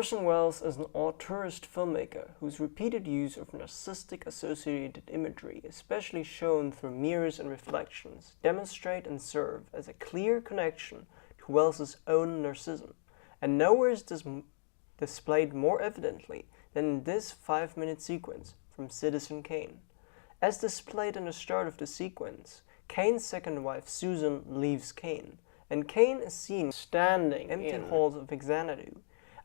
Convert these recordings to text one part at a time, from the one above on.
Orson Welles is an auteurist filmmaker whose repeated use of narcissistic associated imagery, especially shown through mirrors and reflections, demonstrate and serve as a clear connection to Welles's own narcissism, and nowhere is this displayed more evidently than in this 5-minute sequence from Citizen Kane. As displayed in the start of the sequence, Kane's second wife Susan leaves Kane, and Kane is seen standing in empty halls of Xanadu,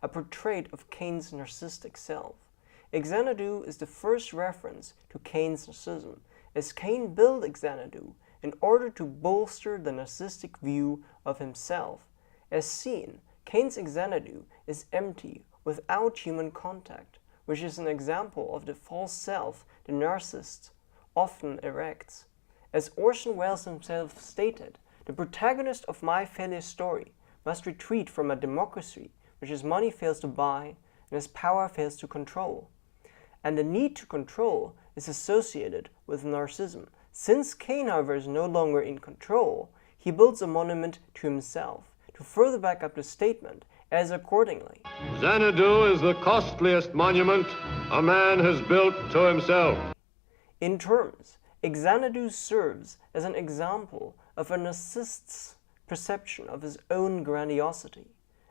a portrait of Kane's narcissistic self. Xanadu is the first reference to Kane's narcissism, as Kane built Xanadu in order to bolster the narcissistic view of himself. As seen, Kane's Xanadu is empty without human contact, which is an example of the false self the narcissist often erects. As Orson Welles himself stated, the protagonist of My Failure story must retreat from a democracy which his money fails to buy and his power fails to control. And the need to control is associated with narcissism. Since Kane, however, is no longer in control, he builds a monument to himself to further back up the statement as accordingly. Xanadu is the costliest monument a man has built to himself. In terms, Xanadu serves as an example of a narcissist's perception of his own grandiosity.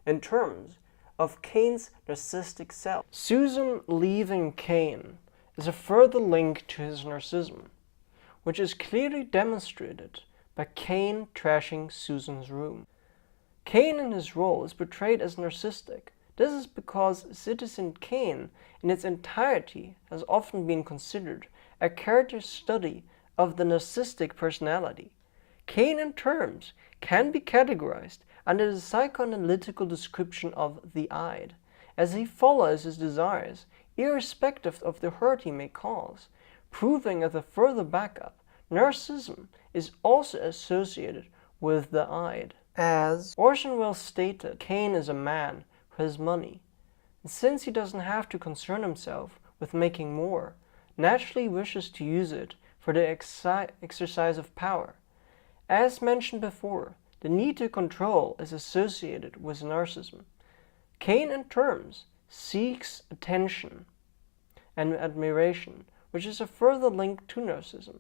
In terms of Kane's narcissistic self, Susan leaving Kane is a further link to his narcissism, which is clearly demonstrated by Kane trashing Susan's room. Kane in his role is portrayed as narcissistic. This is because Citizen Kane in its entirety has often been considered a character study of the narcissistic personality. Kane in terms can be categorized under the psychoanalytical description of the id, as he follows his desires irrespective of the hurt he may cause, proving as a further backup, narcissism is also associated with the id. As Orson Welles stated, Kane is a man who has money, and since he doesn't have to concern himself with making more, naturally wishes to use it for the exercise of power. As mentioned before, the need to control is associated with narcissism. Kane in terms seeks attention and admiration, which is a further link to narcissism.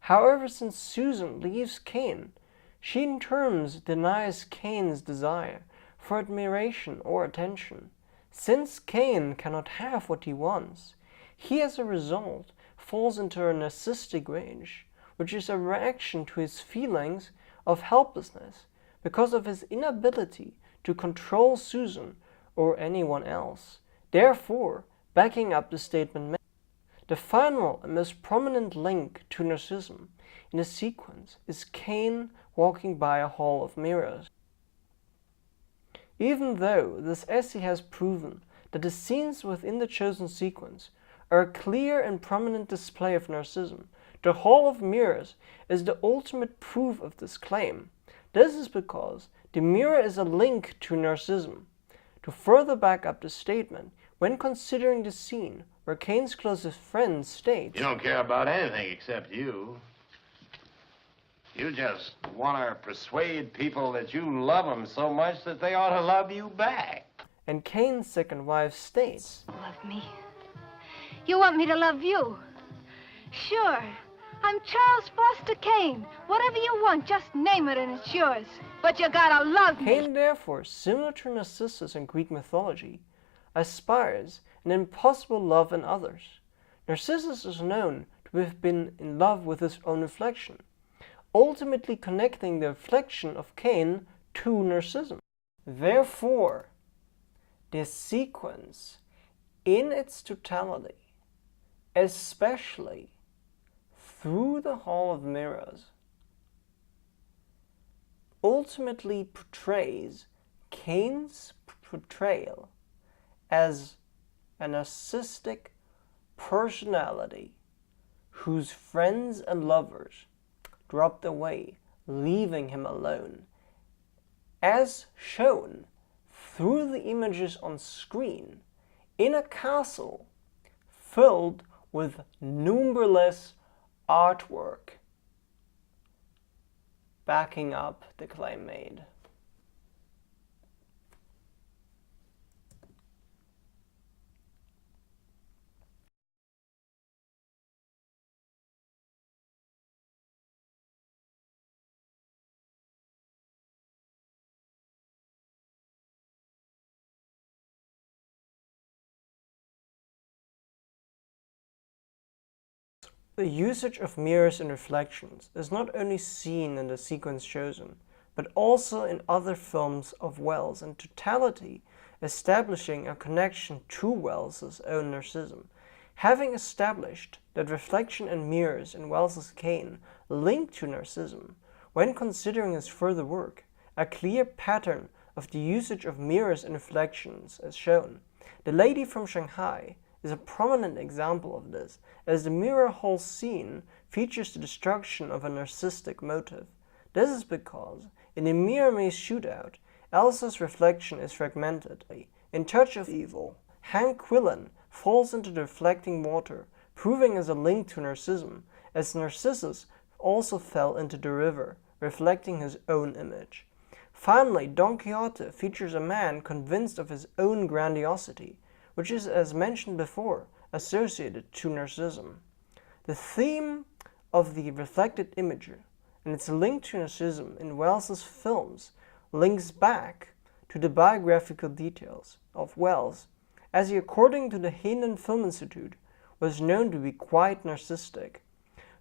However, since Susan leaves Kane, she in terms denies Kane's desire for admiration or attention. Since Kane cannot have what he wants, he as a result falls into a narcissistic rage, which is a reaction to his feelings of helplessness because of his inability to control Susan or anyone else. Therefore, backing up the statement, the final and most prominent link to narcissism in the sequence is Kane walking by a hall of mirrors. Even though this essay has proven that the scenes within the chosen sequence are a clear and prominent display of narcissism, the Hall of Mirrors is the ultimate proof of this claim. This is because the mirror is a link to narcissism. To further back up the statement, when considering the scene where Kane's closest friend states, "You don't care about anything except you. You just want to persuade people that you love them so much that they ought to love you back." And Kane's second wife states, "Love me? You want me to love you? Sure. I'm Charles Foster Kane. Whatever you want, just name it and it's yours. But you gotta love me." Kane, therefore, similar to Narcissus in Greek mythology, aspires an impossible love in others. Narcissus is known to have been in love with his own reflection, ultimately connecting the reflection of Kane to narcissism. Therefore, this sequence, in its totality, especially through the Hall of Mirrors, ultimately portrays Kane's portrayal as a narcissistic personality whose friends and lovers dropped away, leaving him alone, as shown through the images on screen in a castle filled with numberless artwork backing up the claim made. The usage of mirrors and reflections is not only seen in the sequence chosen, but also in other films of Wells in totality, establishing a connection to Wells's own narcissism. Having established that reflection and mirrors in Wells's Cain link to narcissism, when considering his further work, a clear pattern of the usage of mirrors and reflections is shown. The Lady from Shanghai is a prominent example of this, as the mirror hall scene features the destruction of a narcissistic motive. This is because, in the mirror maze shootout, Elsa's reflection is fragmented. In Touch of Evil, Hank Quillen falls into the reflecting water, proving as a link to Narcissus, as Narcissus also fell into the river, reflecting his own image. Finally, Don Quixote features a man convinced of his own grandiosity, which is, as mentioned before, associated to narcissism. The theme of the reflected image and its link to narcissism in Wells's films links back to the biographical details of Wells, as he, according to the Hayden Film Institute, was known to be quite narcissistic.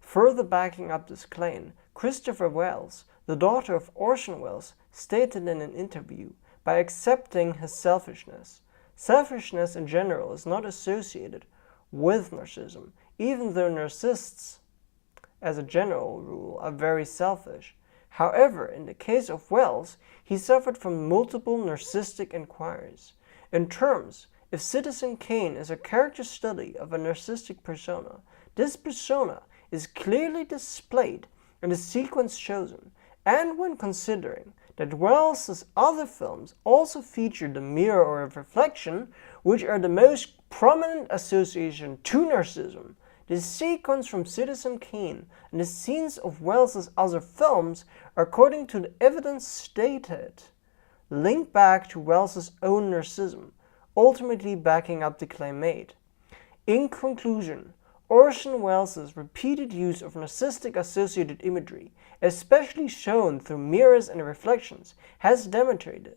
Further backing up this claim, Christopher Wells, the daughter of Orson Welles, stated in an interview, by accepting his selfishness. Selfishness in general is not associated with narcissism, even though narcissists, as a general rule, are very selfish. However, in the case of Wells, he suffered from multiple narcissistic inquiries. In terms, if Citizen Kane is a character study of a narcissistic persona, this persona is clearly displayed in the sequence chosen, and when considering that Wells's other films also feature the mirror or reflection, which are the most prominent association to narcissism, the sequence from Citizen Kane and the scenes of Wells's other films, according to the evidence stated, link back to Wells's own narcissism, ultimately backing up the claim made. In conclusion, Orson Welles' repeated use of narcissistic associated imagery, especially shown through mirrors and reflections, has demonstrated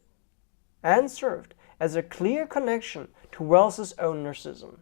and served as a clear connection to Welles' own narcissism.